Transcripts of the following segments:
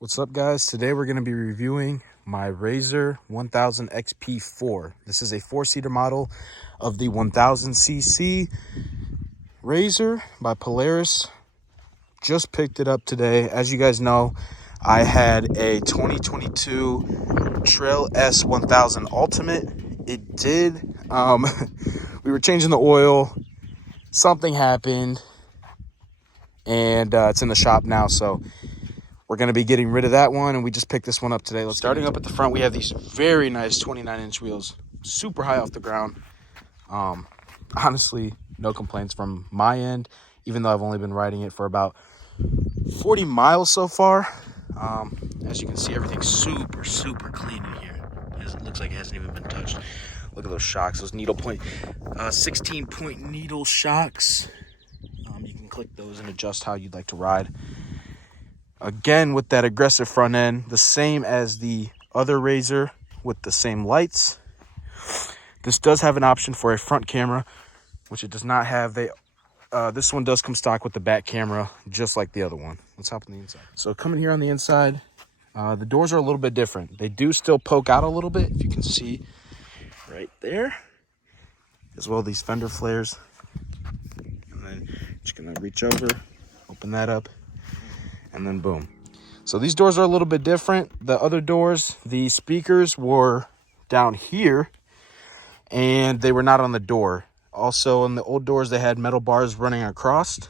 What's up, guys? Today we're going to be reviewing my Rzr 1000 XP4. This is a four-seater model of the 1000cc Rzr by Polaris. Just picked it up today. As you guys know, I had a 2022 Trail S 1000 Ultimate. It did. We were changing the oil. Something happened, and it's in the shop now, so we're going to be getting rid of that one, and we just picked this one up today. Starting up at the front, we have these very nice 29-inch wheels, super high off the ground. Honestly, no complaints from my end, even though I've only been riding it for about 40 miles so far. As you can see, everything's super clean in here. It looks like it hasn't even been touched. Look at those shocks, those needle point, 16-point needle shocks. You can click those and adjust how you'd like to ride. Again, with that aggressive front end, the same as the other Rzr with the same lights. This does have an option for a front camera, which it does not have. This one does come stock with the back camera, just like the other one. Let's hop on the inside. So coming here on the inside, the doors are a little bit different. They do still poke out a little bit, if you can see right there, as well as these fender flares. And then just gonna reach over, open that up, and then boom. So these doors are a little bit different. The other doors, the speakers were down here and they were not on the door. Also on the old doors, they had metal bars running across.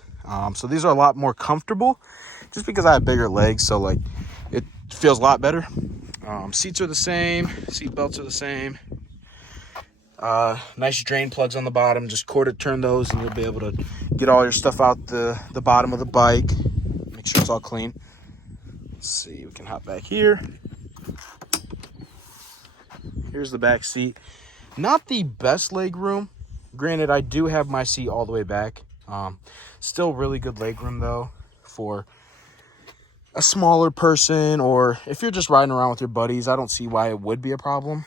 So these are a lot more comfortable just because I have bigger legs. So like it feels a lot better. Seats are the same, seat belts are the same. Nice drain plugs on the bottom. Just quarter turn those and you'll be able to get all your stuff out the bottom of the bike. Make sure it's all clean. Let's see, we can hop back here. Here's the back seat. Not the best leg room. Granted, I do have my seat all the way back. Still really good leg room though for a smaller person, or if you're just riding around with your buddies, I don't see why it would be a problem.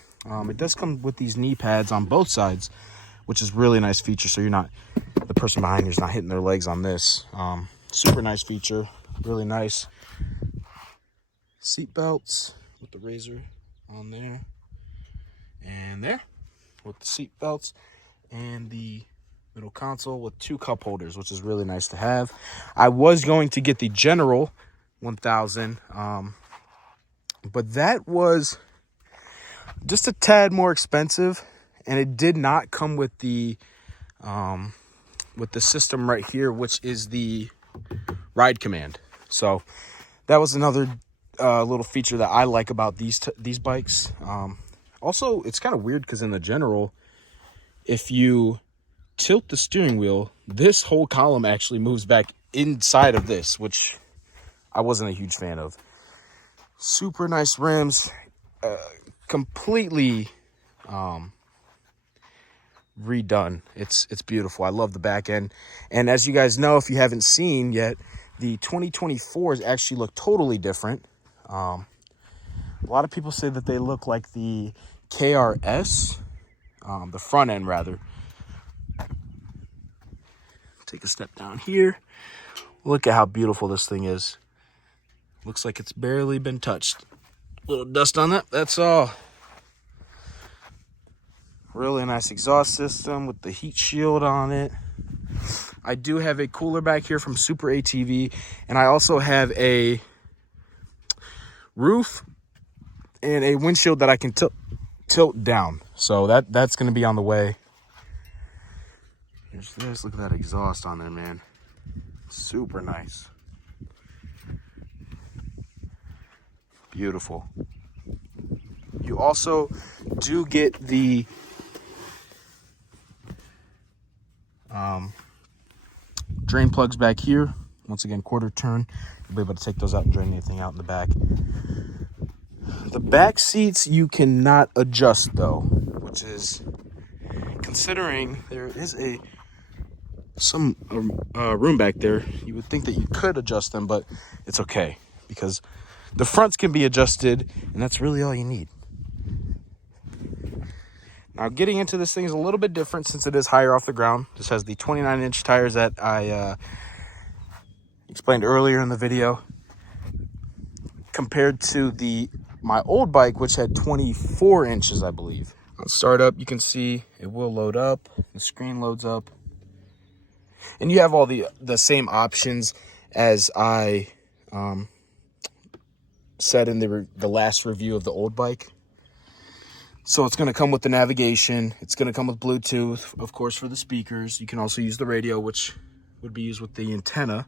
It does come with these knee pads on both sides, which is really nice feature. So the person behind you is not hitting their legs on this. Super nice feature. Really nice seat belts with the Rzr on there and there with the seat belts, and the middle console with two cup holders, which is really nice to have. I was going to get the General 1000, but that was just a tad more expensive, and it did not come with the system right here, which is the ride command. So that was another little feature that I like about these bikes. Also, it's kind of weird because in the General, if you tilt the steering wheel, this whole column actually moves back inside of this, which I wasn't a huge fan of. Super nice rims, completely redone. It's beautiful. I love the back end. And as you guys know, if you haven't seen yet, the 2024s actually look totally different. A lot of people say that they look like the KRS, the front end rather. Take a step down here. Look at how beautiful this thing is. Looks like it's barely been touched. Little dust on that, that's all. Really nice exhaust system with the heat shield on it. I do have a cooler back here from Super ATV, and I also have a roof and a windshield that I can tilt down. So that's going to be on the way. Here's this. Look at that exhaust on there, man. Super nice. Beautiful. You also do get the drain plugs back here. Once again, quarter turn. You'll be able to take those out and drain anything out in the back. The back seats you cannot adjust though, which is, considering there is some room back there, you would think that you could adjust them, but it's okay because the fronts can be adjusted, and that's really all you need. Now, getting into this thing is a little bit different since it is higher off the ground. This has the 29-inch tires that I explained earlier in the video. compared to my old bike, which had 24 inches, I believe. On startup, you can see it will load up. The screen loads up. And you have all the same options as I said in the last review of the old bike. So it's going to come with the navigation. It's going to come with Bluetooth, of course, for the speakers. You can also use the radio, which would be used with the antenna.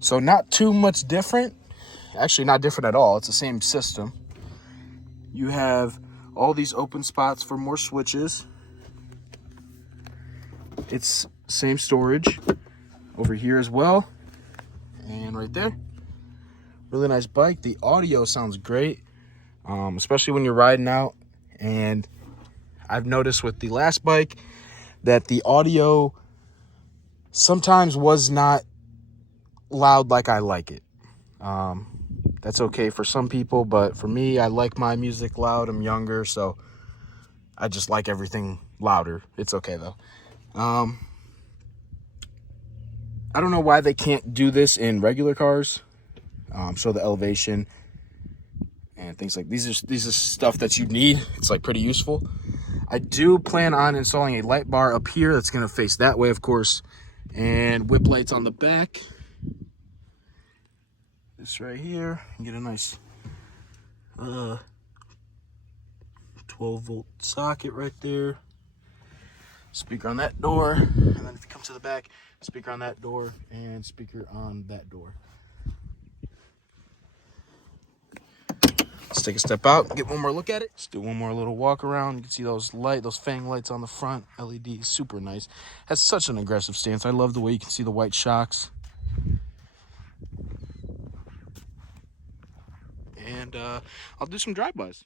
So not too much different. Actually, not different at all. It's the same system. You have all these open spots for more switches. It's same storage over here as well. And right there. Really nice bike. The audio sounds great, especially when you're riding out. And I've noticed with the last bike that the audio sometimes was not loud like I like it. That's okay for some people, but for me, I like my music loud. I'm younger, so I just like everything louder. It's okay though. I don't know why they can't do this in regular cars. So the elevation and things like these are stuff that you need. It's like pretty useful. I do plan on installing a light bar up here that's going to face that way, of course, and whip lights on the back. This right here, and get a nice 12-volt socket right there. Speaker on that door, and then if you come to the back, speaker on that door and speaker on that door. Let's take a step out and get one more look at it. Let's do one more little walk around. You can see those fang lights on the front, LED, super nice. Has such an aggressive stance. I love the way you can see the white shocks. And I'll do some drive-bys.